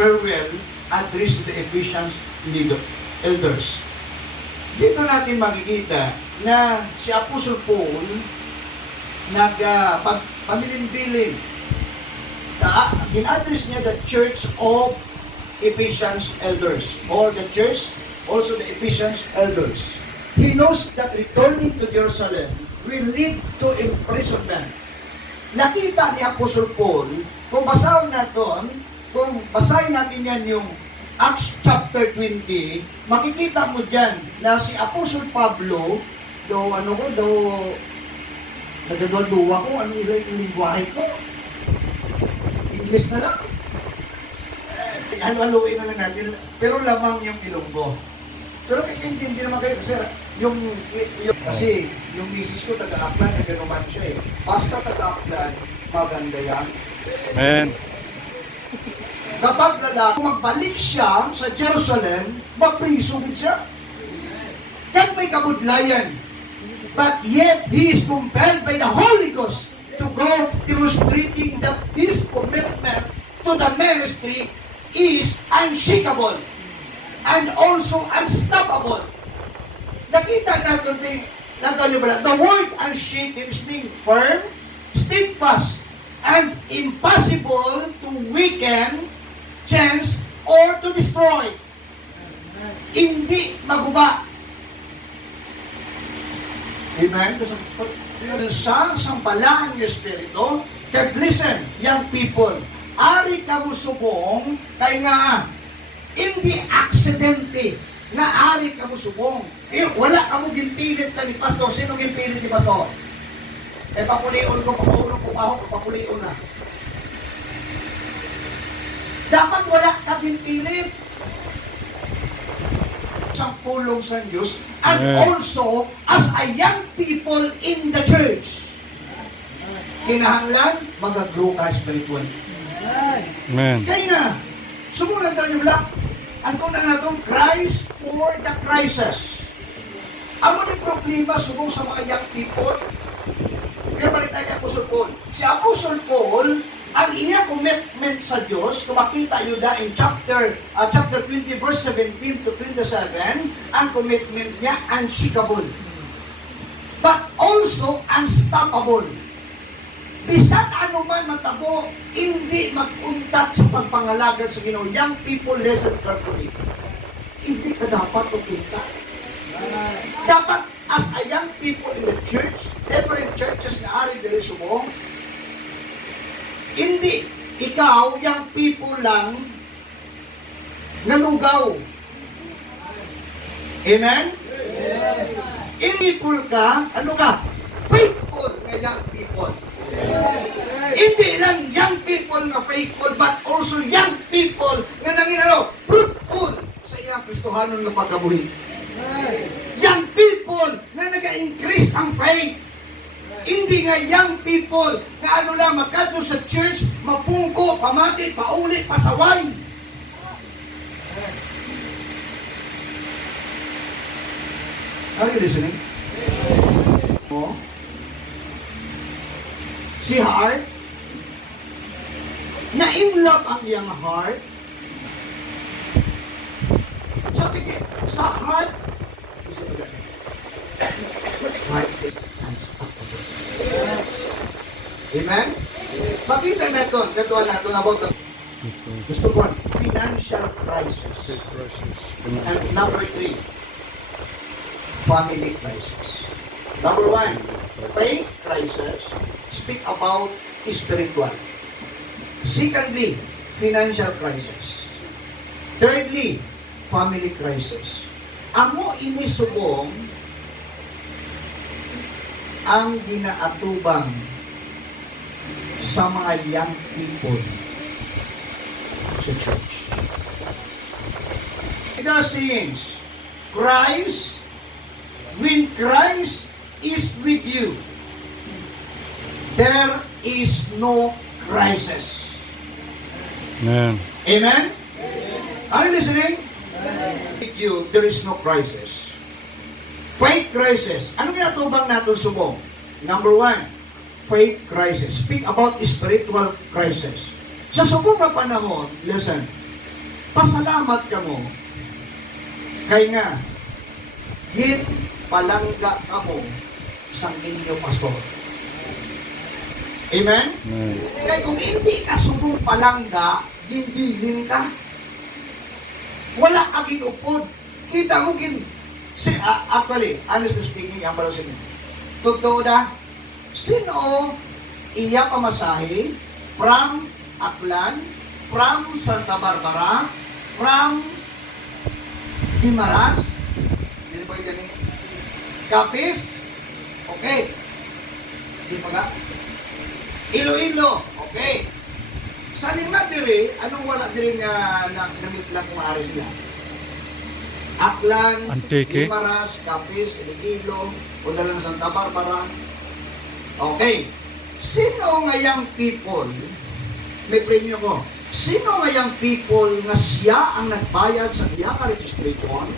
farewell address to the Ephesians elders. Dito natin makikita na si Apostle Paul pamilin-bilin. In-address niya the church of Ephesians elders, or the church, also the Ephesians elders. He knows that returning to Jerusalem will lead to imprisonment. Nakita ni Apostle Paul, kung basahin natin yan yung Acts chapter 20, makikita mo dyan na si Apostle Pablo, nagdadwa ko, anong yung lingwahe ko? English na lang. Halo-haloin na lang natin, pero lamang yung Ilonggo. Pero hindi naman kayo, kasi kasi yung misis ko taga-Aklan, taga-Numancia eh. Basta taga-Aklan, maganda yan. Amen. Kapag magbalik siya sa Jerusalem, mapriso din siya. Kahit may kabudlayan. But yet, he is compelled by the Holy Ghost to go demonstrating that his commitment to the ministry is unshakable and also unstoppable. Nakita natin the word unshaken is being firm, steadfast, and impossible to weaken, change, or to destroy. Hindi maguba. Amen? Sa sampalaan ng Espiritu, kaya listen, young people, ari ka mo subong, kaya nga, hindi aksidente, na ari ka mo subong. Wala ka mo ginpilit ka ni Pastor. Sino ginpilit ni Pastor? Papulion ko, papulion na. Dapat wala ka ginpilit. Sa pulong sa Diyos, and also as a young people in the church. Kinahanglan, mag-grow ka spiritually. Amen. Kaya nga, sumulat tayo niyo lang, ang tunang na itong Christ for the crisis. Ano yung problema subong sa mga young people? Kaya balik tayo kay Apostle Paul. Si Apostle Paul, ang iya commitment sa Diyos, kung makita nyo na in chapter 20, verse 17 to 27, ang commitment niya, unshakable. But also, unstoppable. Bisan ano man matabo, hindi mag-untat sa pagpangalagad sa Ginoo. Young people, listen carefully. Hindi ka dapat mag-untat. Dapat, as a young people in the church, different churches na ari diri subong, hindi ikaw, young people lang, nalugaw. Amen? People ka, ano ka? Faithful na young people. Hindi lang young people na faithful, but also young people na nanginalo, fruitful sa iyang Kristohanon na pagkabuhi. Young people na nag-increase ang faith. Hindi nga young people na ano lang, magkadto sa church, mapungko, pamati, paulit, pasaway. Are you listening? Si heart, na-inlove ang iyang heart. Sa heart, heart is unstoppable. Amen? Makita na ito, katuan na ito about the gusto ko, financial crisis. And number 3, family crisis. Number 1, faith crisis. Speak about spiritual. Secondly, financial crisis. Thirdly, family crisis. Amo inisubong ang ginaatubang sa mga young people sa church. There are sayings, Christ, when Christ is with you, there is no crisis. Amen. Amen? Are you listening? With you, there is no crisis. Faith crisis. Ano ginatubang natin subong? Number 1, faith crisis. Speak about spiritual crisis. Sa subong na panahon, listen, pasalamat ka mo. Kaya nga, gin palangga ka mo sa inyong pastor. Amen? Amen. Kaya kung hindi ka subong palangga, ginbilin ka. Wala ka ginupod. Kita mo actually, honestly speaking, ang pala sino. Totoo na, sino iya pamasahe from Aklan, from Santa Barbara, from Guimaras, hindi ba yung Capiz, okay. Hindi pa nga? Iloilo, okay. Sa lima diri, anong wala diri nga namitla kung maaari sila? Aklan, Antique. Guimaras, Capiz, Iloilo, o dala ng Santa Barbara. Okay. Sino ngayang people, may premyo ko, sino ngayang people nga siya ang nagbayad sa iya ka registration,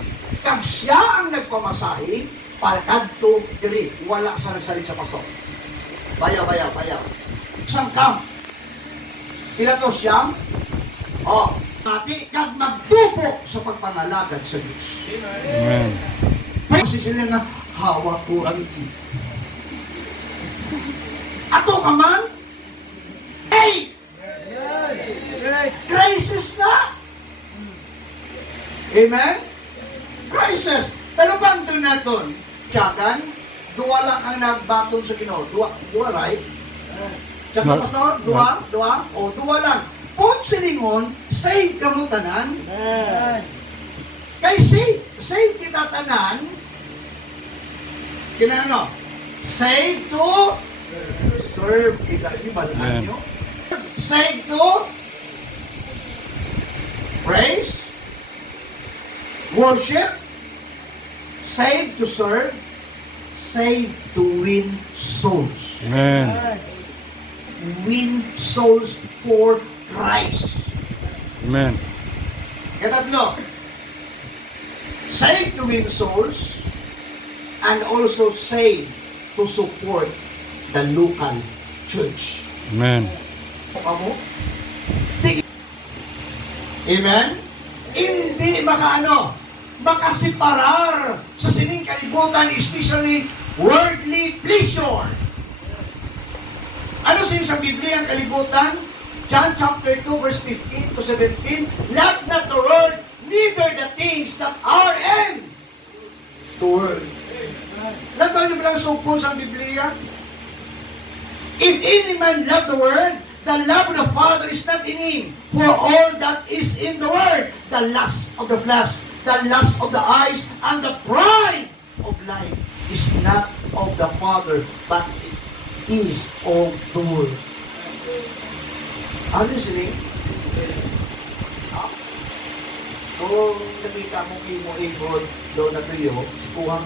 kag siya ang nagpamasahe, para kadto diri, wala sa nagsalit sa pastor. Bayaw. Isang camp. Pila to siyam? O, pati kag magtubo sa pagpangalagad sa Diyos. Amen. Kasi sila nga, hawak ko ang ito. Ato ka man? Hey! Crisis na! Amen? Crisis! Pero bang doon na doon? Tiyagan, duwa lang ang nagbatong sa Ginoo. Duwa, right? Tiyagan, pastor? Duwa? O, duwa lang. Kung silingon, save ka mo tanan. Kay save kita tanan, kinano? Save to serve kita. Ibalaan nyo. Save to praise, worship, save to serve, save to win souls. Amen. Win souls for Christ. Amen. Katatlo, save to win souls and also save to support the local church. Amen. Amo? Amen? Hindi makasiparar sa sining kalibutan, especially worldly pleasure. Ano sa Biblia ang kalibutan? John chapter 2 verse 15 to 17, love not the world, neither the things that are in the world. Lantaw niyo ba lang supon sa Biblia? If any man love the world, the love of the Father is not in him. For all that is in the world, the lust of the flesh, the lust of the eyes, and the pride of life is not of the Father, but it is of the world. Are you listening? Kung nakita mo imo-ibod doon na tuyo, sikuhang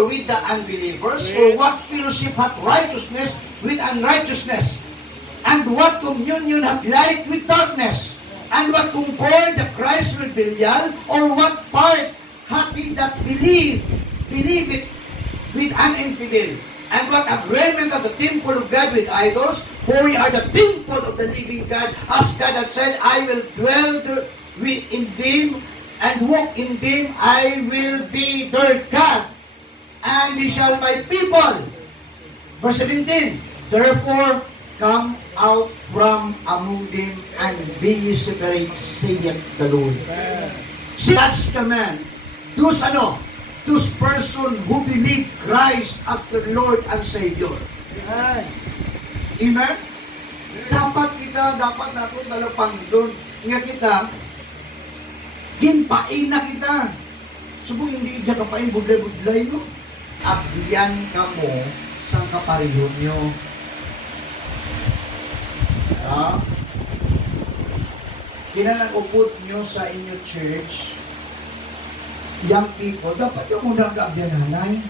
with the unbelievers, for what fellowship hath righteousness with unrighteousness? And what communion hath light with darkness? And what concord the Christ with Belial? Or what part hath he that believe it with an infidel? And what agreement of the temple of God with idols? For we are the temple of the living God, as God hath said, I will dwell in them and walk in them. I will be their God, and they shall my people. Verse 17, therefore come out from among them and be ye separate, saith the Lord. See, that's the man. Those person who believe Christ as their Lord and Savior. Amen? Dapat nato dalapang doon. Nga kita, ginpain na kita. Subong hindi dyan kapain, budlay-budlay, no? Abdiyan ka mo sa kaparihon nyo. Kinalang-upot nyo sa inyo church, young people, dapat yung muna kaabyananay.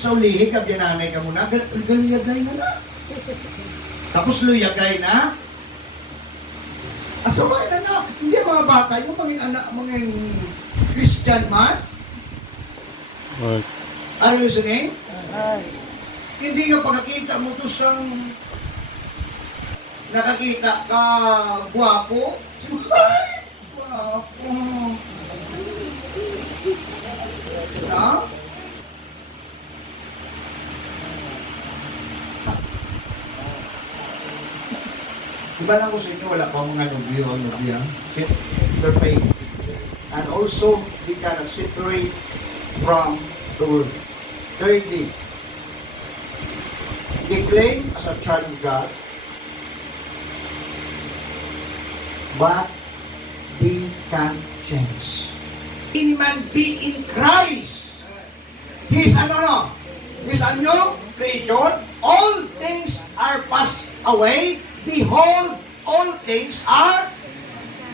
Sa ulihi, kaabyananay ka muna, galuyagay na. Tapos luyagay na, asaway na. Hindi mga bata, yung mga anak, mga Christian man. Right. Are you listening? Hindi nga pagkakita mo to sang nakakita ka guwapo. Ay, Iba lang ko sa inyo, wala pa mga nobyo o nobya. Their faith. And also, they cannot separate from the word. Thirdly, they claim as a child of God, but they can't change. Any man be in Christ. He's ano? He's a new creature. All things are passed away. Behold, all things are.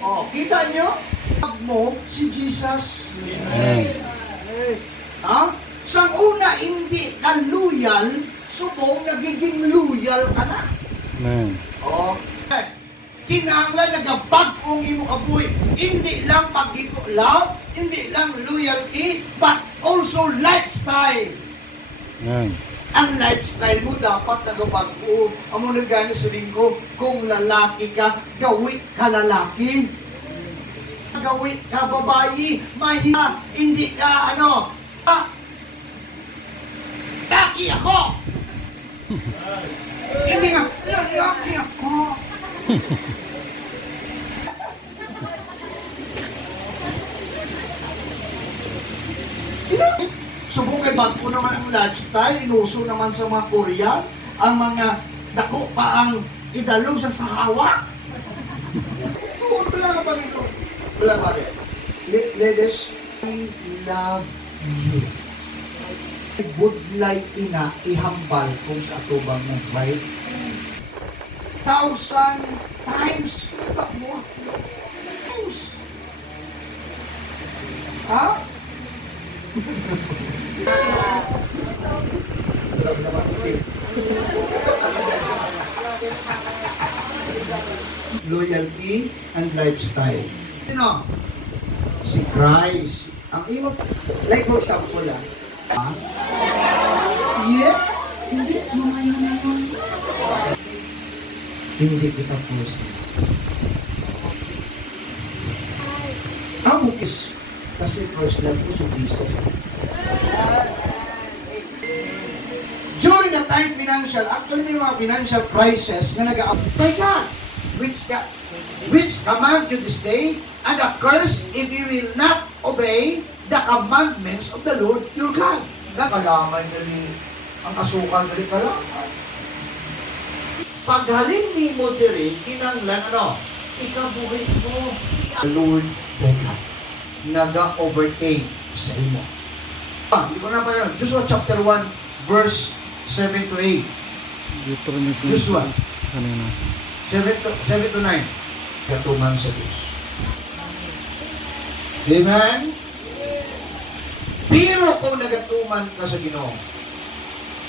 Oh, kita nyo? Mo si Jesus. Amen. Ha? Sa una, hindi ka loyal, subong nagiging loyal ka na. Amen. Oh. Kinanglan nagabag-ong imo kabuhi. Hindi lang pagkikulaw, hindi lang loyalty, but also lifestyle. Amen. Ang lifestyle mo dapat nagabag-o. Amo na gani sa linggo, kung lalaki ka, gawi ka lalaki. Gawi ka babayi, mahina, hindi ka laki ako. Hindi nga, lalaki ako. Subong kay bago naman ang lifestyle, inuso naman sa mga Korean, ang mga dako pa ang idalog sa hawak. Wala ka ba nito? Wala ba rin? Ladies, I love you. I would like ina ihambal kung sa atubang mong right. 1,000 times the most times. Ha? Loyalty and lifestyle. Si Christ. Ang imo, like for example yeah, hindi, mamaya na yun. Hindi kita puso. Ang ukis, kasi first love ko si Jesus. During the time financial, actually may mga financial crisis na nag-apply ka. Which command you this day, and a curse if you will not obey the commandments of the Lord your God. Kalaman dali, ang asukal dali kalaman. Paghalin ni mo diri, kinanglan ikabuhi mo. Lord thy God, naga-overtake sa imo. Hindi ko na pa yun. Joshua chapter 1, verse 7 to 8. Joshua. Kanina. 7 to 9. Katuman sa Diyos. Amen? Pero kung nagatuman ka sa Ginoo,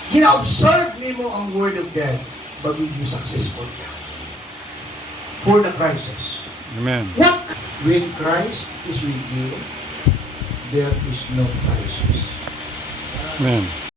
gina-observe nimo ang word of God, magiging successful ka. For the crisis. Amen. What? When Christ is with you, there is no crisis. Amen.